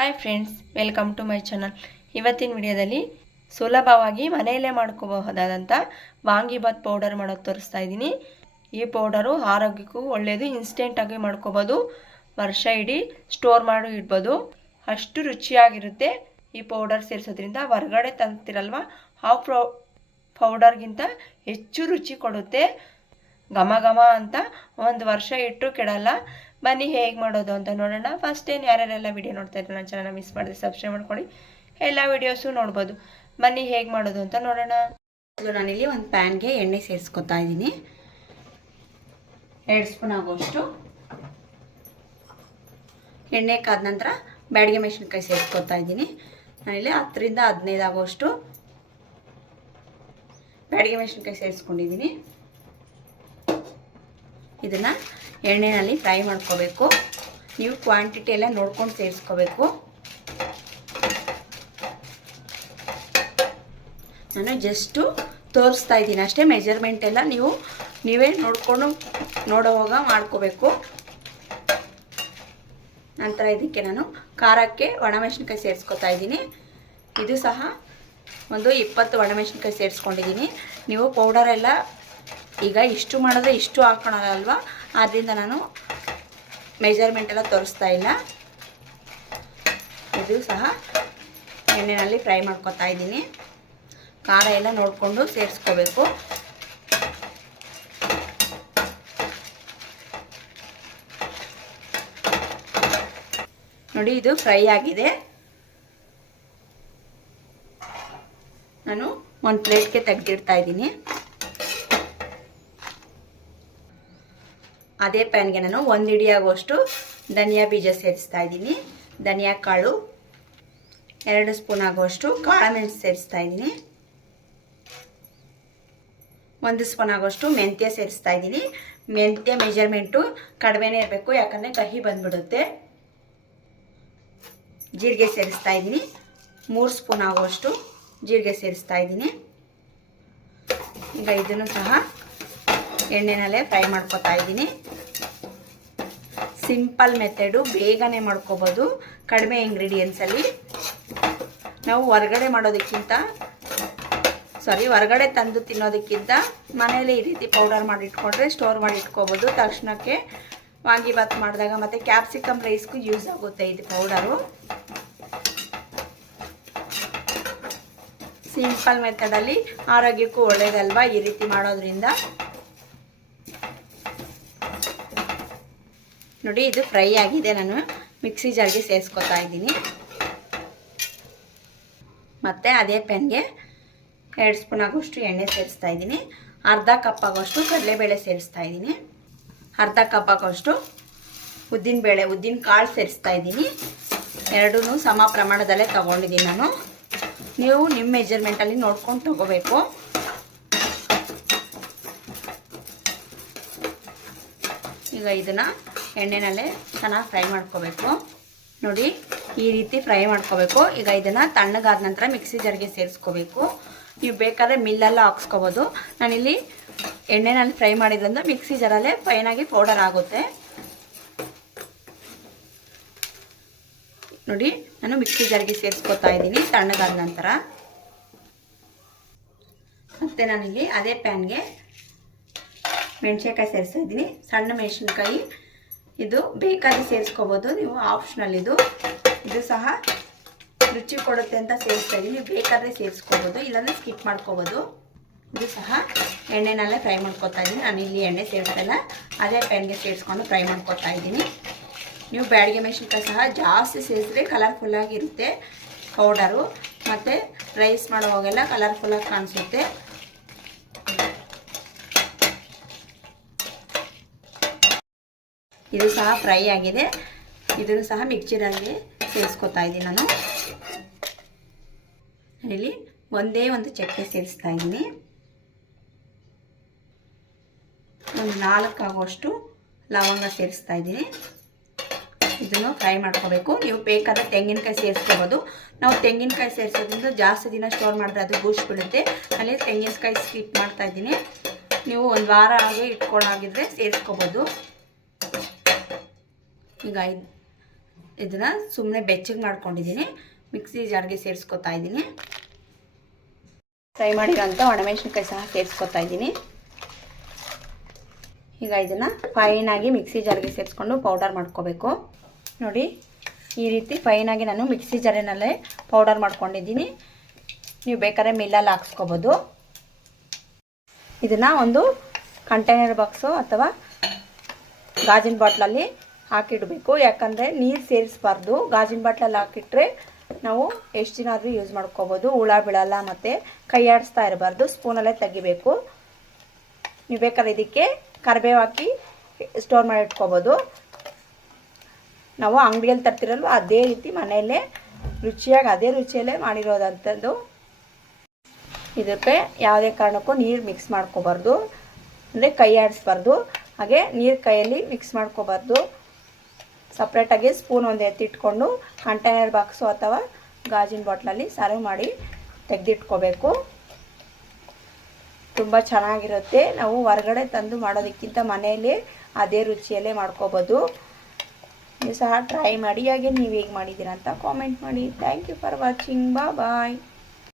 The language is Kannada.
Hi friends, welcome to my channel. ಇವತ್ತಿನ ವಿಡಿಯೋದಲ್ಲಿ ಸುಲಭವಾಗಿ ಮನೆಯಲ್ಲೇ ಮಾಡ್ಕೋಬಹುದಾದಂಥ ವಾಂಗಿಬಾತ್ ಪೌಡರ್ ಮಾಡೋದು ತೋರಿಸ್ತಾ ಇದ್ದೀನಿ. ಈ ಪೌಡರು ಆರೋಗ್ಯಕ್ಕೂ ಒಳ್ಳೆಯದು. ಇನ್ಸ್ಟೆಂಟಾಗಿ ಮಾಡ್ಕೋಬೋದು, ವರ್ಷ ಇಡೀ ಸ್ಟೋರ್ ಮಾಡಿ ಇಡ್ಬೋದು. ಅಷ್ಟು ರುಚಿಯಾಗಿರುತ್ತೆ ಈ ಪೌಡರ್ ಸೇರಿಸೋದ್ರಿಂದ. ಹೊರಗಡೆ ತಂತಿರಲ್ವ, ಆ ಪೌಡರ್ಗಿಂತ ಹೆಚ್ಚು ರುಚಿ ಕೊಡುತ್ತೆ. ಘಮ ಘಮ ಅಂತ ಒಂದು ವರ್ಷ ಇಟ್ಟು ಕೆಡಲ್ಲ. ಬನ್ನಿ ಹೇಗೆ ಮಾಡೋದು ಅಂತ ನೋಡೋಣ. ಫಸ್ಟ್ ಏನು ಯಾರ್ಯಾರೆಲ್ಲ ವಿಡಿಯೋ ನೋಡ್ತಾ ಇದ್ದಾರೆ ನನ್ನ ಚಾನಲ್ ಮಿಸ್ ಮಾಡಿದ್ರೆ ಸಬ್ಸ್ಕ್ರೈಬ್ ಮಾಡ್ಕೊಳ್ಳಿ, ಎಲ್ಲ ವಿಡಿಯೋಸು ನೋಡ್ಬೋದು. ಬನ್ನಿ ಹೇಗೆ ಮಾಡೋದು ಅಂತ ನೋಡೋಣ. ನಾನಿಲ್ಲಿ ಒಂದು ಪ್ಯಾನ್ಗೆ ಎಣ್ಣೆ ಸೇರಿಸ್ಕೊತಾ ಇದ್ದೀನಿ. 2 ಸ್ಪೂನ್ ಆಗುವಷ್ಟು ಎಣ್ಣೆ ಕಾದ ನಂತರ ಬ್ಯಾಡಗೆ ಮೆಣಸಿನಕಾಯಿ ಸೇರಿಸ್ಕೊತಾ ಇದ್ದೀನಿ. ನಾನಿಲ್ಲಿ 10 ರಿಂದ 15 ಆಗುವಷ್ಟು ಬ್ಯಾಡಗೆ ಮೆಣಸಿನಕಾಯಿ ಸೇರಿಸ್ಕೊಂಡಿದ್ದೀನಿ. ಇದನ್ನು ಎಣ್ಣೆಯಲ್ಲಿ ಫ್ರೈ ಮಾಡ್ಕೋಬೇಕು. ನೀವು ಕ್ವಾಂಟಿಟಿ ಎಲ್ಲ ನೋಡ್ಕೊಂಡು ಸೇರಿಸ್ಕೋಬೇಕು. ನಾನು ಜಸ್ಟು ತೋರಿಸ್ತಾ ಇದ್ದೀನಿ ಅಷ್ಟೇ. ಮೆಜರ್ಮೆಂಟ್ ಎಲ್ಲ ನೀವೇ ನೋಡಿಕೊಂಡು ನೋಡೋವಾಗ ಮಾಡ್ಕೋಬೇಕು. ನಂತರ ಇದಕ್ಕೆ ನಾನು ಖಾರಕ್ಕೆ ಒಣಮೆಣಸಿನ್ಕಾಯಿ ಸೇರಿಸ್ಕೊತಾ ಇದ್ದೀನಿ. ಇದು ಸಹ ಒಂದು 20 ಒಣಮೆಣಸಿನ್ಕಾಯಿ ಸೇರಿಸ್ಕೊಂಡಿದ್ದೀನಿ. ನೀವು ಪೌಡರ್ ಎಲ್ಲ ಈಗ ಇಷ್ಟು ಮಾಡಿದ್ರೆ ಇಷ್ಟು ಹಾಕೋಣಲ್ವ, ಆದ್ದರಿಂದ ನಾನು ಮೆಜರ್ಮೆಂಟ್ ಎಲ್ಲ ತೋರಿಸ್ತಾ ಇಲ್ಲ. ಇದು ಸಹ ಎಣ್ಣೆಯಲ್ಲಿ ಫ್ರೈ ಮಾಡ್ಕೊತಾ ಇದ್ದೀನಿ. ಖಾರ ಎಲ್ಲ ನೋಡಿಕೊಂಡು ಸೇರಿಸ್ಕೋಬೇಕು. ನೋಡಿ, ಇದು ಫ್ರೈ ಆಗಿದೆ. ನಾನು ಒಂದು ಪ್ಲೇಟ್ಗೆ ತೆಗೆದಿಡ್ತಾ ಇದ್ದೀನಿ. ಅದೇ ಪ್ಯಾನ್ಗೆ ನಾನು 1 ಹಿಡಿ ಆಗುವಷ್ಟು ಧನಿಯಾ ಬೀಜ ಸೇರಿಸ್ತಾ ಇದ್ದೀನಿ. ಧನಿಯಾ ಕಾಳು 2 ಸ್ಪೂನ್ ಆಗುವಷ್ಟು ಕಾಳುಮೆಣಸು ಸೇರಿಸ್ತಾ ಇದ್ದೀನಿ. 1 ಸ್ಪೂನ್ ಆಗುವಷ್ಟು ಮೆಂತ್ಯ ಸೇರಿಸ್ತಾ ಇದ್ದೀನಿ. ಮೆಂತ್ಯ ಮೆಜರ್ಮೆಂಟು ಕಡಿಮೆನೇ ಇರಬೇಕು, ಯಾಕಂದರೆ ಕಹಿ ಬಂದ್ಬಿಡುತ್ತೆ. ಜೀರಿಗೆ ಸೇರಿಸ್ತಾ ಇದ್ದೀನಿ. 3 ಸ್ಪೂನ್ ಆಗುವಷ್ಟು ಜೀರಿಗೆ ಸೇರಿಸ್ತಾ ಇದ್ದೀನಿ. ಈಗ ಇದನ್ನು ಸಹ ಎಣ್ಣೆನಲ್ಲೇ ಫ್ರೈ ಮಾಡ್ಕೊತಾ ಇದ್ದೀನಿ. ಸಿಂಪಲ್ ಮೆಥಡು, ಬೇಗನೆ ಮಾಡ್ಕೋಬೋದು ಕಡಿಮೆ ಇಂಗ್ರೀಡಿಯೆಂಟ್ಸಲ್ಲಿ. ನಾವು ಹೊರಗಡೆ ತಂದು ತಿನ್ನೋದಕ್ಕಿಂತ ಮನೇಲಿ ಈ ರೀತಿ ಪೌಡರ್ ಮಾಡಿ ಇಟ್ಕೊಂಡ್ರೆ ಸ್ಟೋರ್ ಮಾಡಿ ಇಟ್ಕೋಬೋದು. ತಕ್ಷಣಕ್ಕೆ ವಾಂಗಿಬಾತ್ ಮಾಡಿದಾಗ ಮತ್ತು ಕ್ಯಾಪ್ಸಿಕಮ್ ರೈಸ್ಗೂ ಯೂಸ್ ಆಗುತ್ತೆ ಇದು ಪೌಡರು. ಸಿಂಪಲ್ ಮೆಥಡಲ್ಲಿ ಆರೋಗ್ಯಕ್ಕೂ ಒಳ್ಳೆಯದಲ್ವಾ ಈ ರೀತಿ ಮಾಡೋದ್ರಿಂದ. ನೋಡಿ, ಇದು ಫ್ರೈ ಆಗಿದೆ. ನಾನು ಮಿಕ್ಸಿ ಜಾರ್ಗೆ ಸೇರಿಸ್ಕೊತಾ ಇದ್ದೀನಿ. ಮತ್ತು ಅದೇ ಪ್ಯಾನ್ಗೆ 2 ಸ್ಪೂನ್ ಆಗೋಷ್ಟು ಎಣ್ಣೆ ಸೇರಿಸ್ತಾ ಇದ್ದೀನಿ. ಅರ್ಧ ಕಪ್ ಆಗೋಷ್ಟು ಕಡಲೆಬೇಳೆ ಸೇರಿಸ್ತಾ ಇದ್ದೀನಿ. ಅರ್ಧ ಕಪ್ ಆಗೋಷ್ಟು ಉದ್ದಿನ ಕಾಳು ಸೇರಿಸ್ತಾ ಇದ್ದೀನಿ. ಎರಡೂ ಸಮ ಪ್ರಮಾಣದಲ್ಲೇ ತೊಗೊಂಡಿದ್ದೀನಿ ನಾನು. ನೀವು ನಿಮ್ಮ ಮೆಜರ್ಮೆಂಟಲ್ಲಿ ನೋಡ್ಕೊಂಡು ತೊಗೋಬೇಕು. ಈಗ ಇದನ್ನು ಎಣ್ಣೆನಲ್ಲೇ ಚೆನ್ನಾಗಿ ಫ್ರೈ ಮಾಡ್ಕೋಬೇಕು. ನೋಡಿ, ಈ ರೀತಿ ಫ್ರೈ ಮಾಡ್ಕೋಬೇಕು. ಈಗ ಇದನ್ನು ತಣ್ಣಗಾದ ನಂತರ ಮಿಕ್ಸಿ ಜಾರ್ಗೆ ಸೇರಿಸ್ಕೋಬೇಕು. ನೀವು ಬೇಕಾದರೆ ಮಿಲ್ಲೆಲ್ಲ ಹಾಕ್ಸ್ಕೋಬೋದು. ನಾನಿಲ್ಲಿ ಎಣ್ಣೆನಲ್ಲಿ ಫ್ರೈ ಮಾಡಿದ್ರಿಂದ ಮಿಕ್ಸಿ ಜಾರಲ್ಲೇ ಫೈನಾಗಿ ಪೌಡರ್ ಆಗುತ್ತೆ. ನೋಡಿ, ನಾನು ಮಿಕ್ಸಿ ಜಾರ್ಗೆ ಸೇರಿಸ್ಕೊತಾ ಇದ್ದೀನಿ ತಣ್ಣಗಾದ ನಂತರ. ಮತ್ತು ನಾನಿಲ್ಲಿ ಅದೇ ಪ್ಯಾನ್ಗೆ ಮೆಣಸಿನ್ಕಾಯಿ ಸೇರಿಸ್ತಾ ಇದ್ದೀನಿ. ಸಣ್ಣ ಮೆಣಸಿನ್ಕಾಯಿ, ಇದು ಬೇಕಾದ್ರೆ ಸೇರಿಸ್ಕೋಬೋದು, ನೀವು ಆಪ್ಷನಲ್. ಇದು ಸಹ ರುಚಿ ಕೊಡುತ್ತೆ ಅಂತ ಸೇರಿಸ್ತಾ ಇದ್ದೀನಿ. ನೀವು ಬೇಕಾದರೆ ಸೇರಿಸ್ಕೋಬೋದು, ಇಲ್ಲಾಂದರೆ ಸ್ಕಿಪ್ ಮಾಡ್ಕೋಬೋದು. ಇದು ಸಹ ಎಣ್ಣೆನಲ್ಲೇ ಫ್ರೈ ಮಾಡ್ಕೊತಾ ಇದ್ದೀನಿ. ನಾನು ಇಲ್ಲಿ ಎಣ್ಣೆ ಸೇರಿಸಲ್ಲ, ಅದೇ ಪ್ಯಾನ್ಗೆ ಸೇರಿಸ್ಕೊಂಡು ಫ್ರೈ ಮಾಡ್ಕೊತಾ ಇದ್ದೀನಿ. ನೀವು ಬ್ಯಾಡಗೆ ಮೆಣಸಿನ್ಕಾಯಿ ಸಹ ಜಾಸ್ತಿ ಸೇರಿಸಿದ್ರೆ ಕಲರ್ಫುಲ್ಲಾಗಿರುತ್ತೆ ಪೌಡರು, ಮತ್ತು ರೈಸ್ ಮಾಡೋವಾಗೆಲ್ಲ ಕಲರ್ಫುಲ್ಲಾಗಿ ಕಾಣಿಸುತ್ತೆ. ಇದು ಸಹ ಫ್ರೈ ಆಗಿದೆ. ಇದನ್ನು ಸಹ ಮಿಕ್ಸಿರಲ್ಲಿ ಸೇರಿಸ್ಕೊತಾ ಇದ್ದೀನಿ ನಾನು. ಇಲ್ಲಿ ಒಂದೇ ಒಂದು ಚಕ್ಕೆ ಸೇರಿಸ್ತಾ ಇದ್ದೀನಿ. ಒಂದು 4 ಆಗುವಷ್ಟು ಲವಂಗ ಸೇರಿಸ್ತಾ ಇದ್ದೀನಿ. ಇದನ್ನು ಫ್ರೈ ಮಾಡ್ಕೋಬೇಕು. ನೀವು ಬೇಕಾದರೆ ತೆಂಗಿನಕಾಯಿ ಸೇರಿಸ್ಕೋಬೋದು. ನಾವು ತೆಂಗಿನಕಾಯಿ ಸೇರಿಸೋದ್ರಿಂದ ಜಾಸ್ತಿ ದಿನ ಸ್ಟೋರ್ ಮಾಡಿದ್ರೆ ಅದು ಬೂಸ್ಟ್ ಬಿಡುತ್ತೆ. ಅಲ್ಲಿ ತೆಂಗಿನಕಾಯಿ ಸ್ಕಿಪ್ ಮಾಡ್ತಾ ಇದ್ದೀನಿ. ನೀವು ಒಂದು ವಾರ ಹಾಗೆ ಇಟ್ಕೊಳ್ಳಾಗಿದ್ರೆ ಸೇರಿಸ್ಕೋಬೋದು. ಈಗ ಇದನ್ನು ಸುಮ್ಮನೆ ಬೆಚ್ಚಗೆ ಮಾಡ್ಕೊಂಡಿದ್ದೀನಿ. ಮಿಕ್ಸಿ ಜಾರ್ಗೆ ಸೇರಿಸ್ಕೊತಾ ಇದ್ದೀನಿ. ಫ್ರೈ ಮಾಡಿರೋಂಥ ಒಣಮೆಣಸಿನ್ಕಾಯಿ ಸಹ ಸೇರಿಸ್ಕೊತಾ ಇದ್ದೀನಿ. ಈಗ ಇದನ್ನು ಫೈನಾಗಿ ಮಿಕ್ಸಿ ಜಾರ್ಗೆ ಸೇರಿಸ್ಕೊಂಡು ಪೌಡರ್ ಮಾಡ್ಕೋಬೇಕು. ನೋಡಿ, ಈ ರೀತಿ ಫೈನಾಗಿ ನಾನು ಮಿಕ್ಸಿ ಜಾರಿನಲ್ಲೇ ಪೌಡರ್ ಮಾಡ್ಕೊಂಡಿದ್ದೀನಿ. ನೀವು ಬೇಕಾದ್ರೆ ಮಿಲ್ಲಲ್ಲಿ ಹಾಕ್ಸ್ಕೊಬೋದು. ಇದನ್ನು ಒಂದು ಕಂಟೈನರ್ ಬಾಕ್ಸು ಅಥವಾ ಗಾಜಿನ ಬಾಟ್ಲಲ್ಲಿ ಹಾಕಿಡಬೇಕು. ಯಾಕಂದರೆ ನೀರು ಸೇರಿಸಬಾರ್ದು. ಗಾಜಿನ ಬಾಟ್ಲಲ್ಲಿ ಹಾಕಿಟ್ರೆ ನಾವು ಎಷ್ಟು ದಿನ ಆದರೂ ಯೂಸ್ ಮಾಡ್ಕೋಬೋದು. ಹುಳ ಬೀಳಲ್ಲ ಮತ್ತು ಕೈ ಆಡಿಸ್ತಾ ಇರಬಾರ್ದು. ಸ್ಪೂನಲ್ಲೇ ತೆಗಿಬೇಕು. ನೀವು ಬೇಕಾದ್ರೆ ಇದಕ್ಕೆ ಕರಿಬೇವು ಹಾಕಿ ಸ್ಟೋರ್ ಮಾಡಿ ಇಟ್ಕೋಬೋದು. ನಾವು ಅಂಗಡಿಯಲ್ಲಿ ತರ್ತಿರಲ್ವ ಅದೇ ರೀತಿ ಮನೆಯಲ್ಲೇ ರುಚಿಯಾಗಿ ಅದೇ ರುಚಿಯಲ್ಲೇ ಮಾಡಿರೋದಂಥದ್ದು. ಇದಕ್ಕೆ ಯಾವುದೇ ಕಾರಣಕ್ಕೂ ನೀರು ಮಿಕ್ಸ್ ಮಾಡ್ಕೋಬಾರ್ದು, ಅಂದರೆ ಕೈ ಆಡಿಸ್ಬಾರ್ದು. ಹಾಗೆ ನೀರು ಕೈಯಲ್ಲಿ ಮಿಕ್ಸ್ ಮಾಡ್ಕೋಬಾರ್ದು. ಸಪ್ರೇಟಾಗಿ ಸ್ಪೂನ್ ಒಂದು ಎತ್ತಿಟ್ಕೊಂಡು ಕಂಟೈನರ್ ಬಾಕ್ಸು ಅಥವಾ ಗಾಜಿನ ಬಾಟ್ಲಲ್ಲಿ ಸರ್ವ್ ಮಾಡಿ ತೆಗೆದಿಟ್ಕೋಬೇಕು. ತುಂಬ ಚೆನ್ನಾಗಿರುತ್ತೆ. ನಾವು ಹೊರಗಡೆ ತಂದು ಮಾಡೋದಕ್ಕಿಂತ ಮನೆಯಲ್ಲೇ ಅದೇ ರುಚಿಯಲ್ಲೇ ಮಾಡ್ಕೋಬೋದು. ನೀವು ಸಹ ಟ್ರೈ ಮಾಡಿ. ಹಾಗೆ ನೀವು ಹೇಗೆ ಮಾಡಿದ್ದೀರಾ ಅಂತ ಕಾಮೆಂಟ್ ಮಾಡಿ. Thank you for watching. Bye.